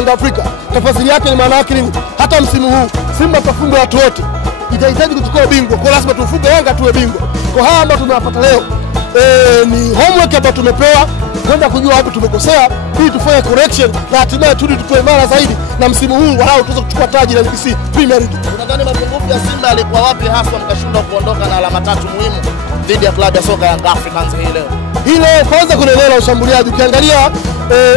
Yanga Afrika. Tafasiri yake ni maana yake nini? Hata msimu huu Simba tafunga watu wote. Itahitaji kuchukua ubingwa. Kwa lazima tufunge Yanga tuwe bingwa. Kwa haya ambayo tunapata leo ni homework ambayo tumepewa kwenda kujua wapi tumekosea ili tufanye correction na hatimaye tutoe imara zaidi na msimu huu wao tuweze kuchukua taji la NBC Premier League. Unadhani mapungufu ya Simba yalikuwa wapi hasa mkashindwa kuondoka na alama 3 muhimu dhidi ya klabu ya soka ya Young Africans hii leo? Hilo kwanza kuna eneo la ushambuliaji. Ukiangalia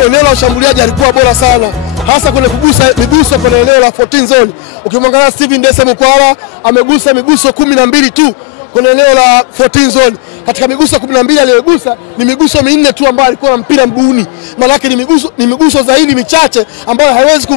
eneo la ushambuliaji alikuwa bora sana, hasa kwenye kugusa miguso kwenye eneo la 14 zone. Ukimwangalia Steven Dese Mukwala amegusa miguso 12 tu kwenye eneo la 14 zone. Katika miguso 12 aliyogusa ni miguso 4 tu ambayo alikuwa na mpira mguuni. Maana yake ni miguso zaidi michache ambayo haiwezi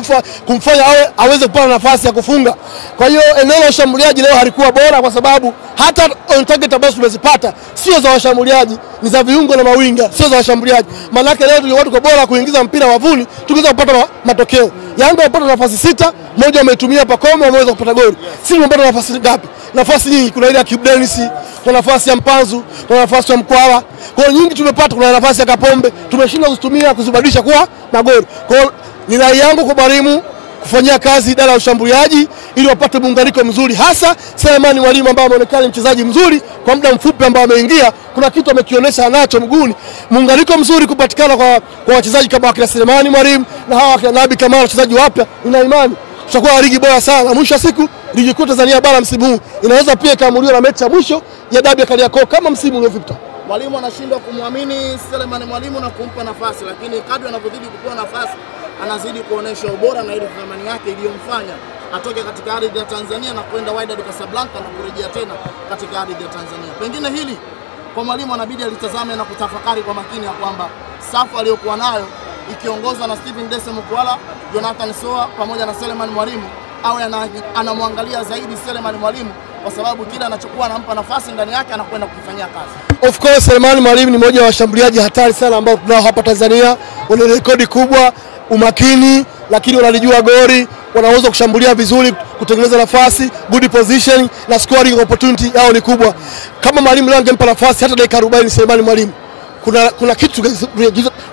kumfanya aweze kupata nafasi ya kufunga. Kwa hiyo eneo la ushambuliaji leo halikuwa bora kwa sababu hata on target ambazo tumezipata sio za washambuliaji, ni za viungo na mawinga, sio za washambuliaji. Maana yake leo tulikuwa tuko bora kuingiza mpira wavuni, tungeweza kupata matokeo. Yanga wapata nafasi 6, moja wametumia Pacome, wameweza kupata goli. Sisi tumepata nafasi ngapi? Nafasi nyingi, kuna ile ya Kibu Denis, kuna nafasi ya Mpanzu, kuna nafasi ya Mkwala. Kwa nyingi tumepata, kuna nafasi ya Kapombe, tumeshindwa kuzitumia kuzibadilisha kuwa magoli. Kwa ni rai yangu kwa Mwalimu kufanyia kazi idara ya ushambuliaji ili wapate muunganiko mzuri, hasa Selemani Mwalimu ambaye ameonekana mchezaji mzuri kwa muda mfupi ambao ameingia. Kuna kitu amekionyesha anacho mguuni, muunganiko mzuri kupatikana kwa wachezaji kama wakina Selemani Mwalimu na hawa wakina Nabi Kamara, wachezaji wapya. Nina imani tutakuwa ligi bora sana. Mwisho wa siku ligi kuu Tanzania bara msimu huu inaweza pia kaamuliwa na mechi ya mwisho ya dabi ya Kariakoo kama msimu uliopita. Mwalimu anashindwa kumwamini Selemani Mwalimu na kumpa nafasi, lakini kadri anavyozidi kupewa nafasi anazidi kuonesha ubora na ile thamani yake iliyomfanya atoke katika ardhi ya Tanzania na kwenda Wydad Casablanca na kurejea tena katika ardhi ya Tanzania. Pengine hili kwa Mwalimu anabidi alitazame na kutafakari kwa makini ya kwamba safu aliyokuwa nayo ikiongozwa na Steven Dese Mukwala, Jonathan Soa pamoja na Selemani Mwalimu awe anamwangalia zaidi Selemani Mwalimu kwa sababu kila anachokuwa anampa nafasi ndani yake anakwenda kufanyia kazi. Of course Selemani Mwalimu ni mmoja wa washambuliaji hatari sana ambao tunao hapa Tanzania. Wana rekodi kubwa, umakini, lakini wanalijua goli, wanaweza kushambulia vizuri, kutengeneza nafasi, good position na scoring opportunity yao ni kubwa. Kama Mwalimu leo angempa nafasi hata dakika 40 Selemani Mwalimu, kuna kitu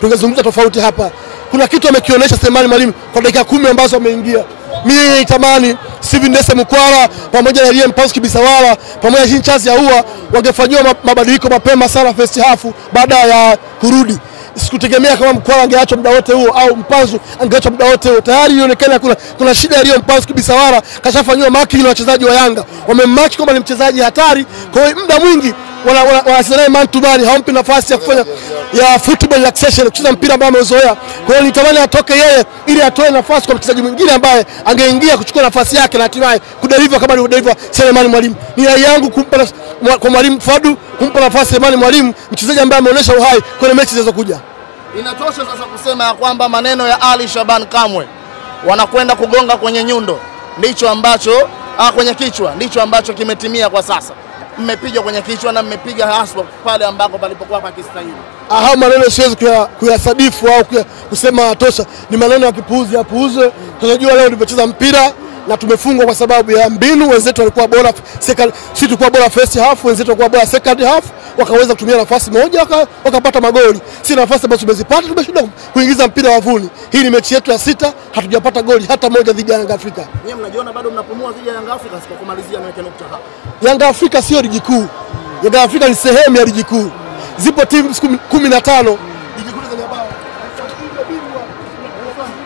tungezungumza tofauti hapa. Kuna kitu amekionyesha Selemani Mwalimu kwa dakika 10 ambazo ameingia. Mimi nitamani Steven Dese Mukwala pamoja na Liam Pauski Bisawala pamoja na Jean-Charles Ahoua wangefanywa mabadiliko mapema sana first half baada ya kurudi. Sikutegemea kama Mkwala angeachwa muda wote huo au Mpanzu angeachwa muda wote huo. Tayari inaonekana kuna shida ya Liam Pauski Bisawala, kashafanywa marking na wachezaji wa Yanga. Wamemmark kama ni mchezaji hatari. Kwa hiyo muda mwingi wanasema man to man, hawampi nafasi ya kufanya ya football relaxation, kucheza mpira ambao amezoea. Kwa hiyo nitamani atoke yeye ili atoe nafasi kwa mchezaji mwingine ambaye angeingia kuchukua nafasi yake na hatimaye kudeliver kama alideliver Selemani Mwalimu. Ni rai yangu kumpa kwa Mwalimu Fadu, kumpa nafasi Selemani Mwalimu, mchezaji ambaye ameonyesha uhai kwenye mechi zilizokuja. Inatosha sasa kusema ya kwamba maneno ya Ali Shaban Kamwe wanakwenda kugonga kwenye nyundo ndicho ambacho kwenye kichwa ndicho ambacho kimetimia kwa sasa. Mmepiga kwenye kichwa na mmepiga haswa pale ambako palipokuwa pakistahili. Hao maneno siwezi kuyasadifu au kusema tosha, ni maneno ya kipuuzi, yapuuzwe. Tunajua leo tumecheza mpira na tumefungwa kwa sababu ya mbinu. Wenzetu walikuwa bora sisi tulikuwa bora first half, wenzetu walikuwa bora second half, wakaweza kutumia nafasi moja wakapata magoli. Si nafasi ambazo tumezipata, tumeshindwa kuingiza mpira wavuni. Hii ni mechi yetu ya 6, hatujapata goli hata moja dhidi ya Yanga Afrika. Nyinyi mnajiona bado mnapumua dhidi ya Yanga Afrika? Kwa kumalizia niweke nukta hapa. Yanga Afrika sio ligi kuu. Yanga Afrika ni sehemu ya ligi kuu. Zipo timu 15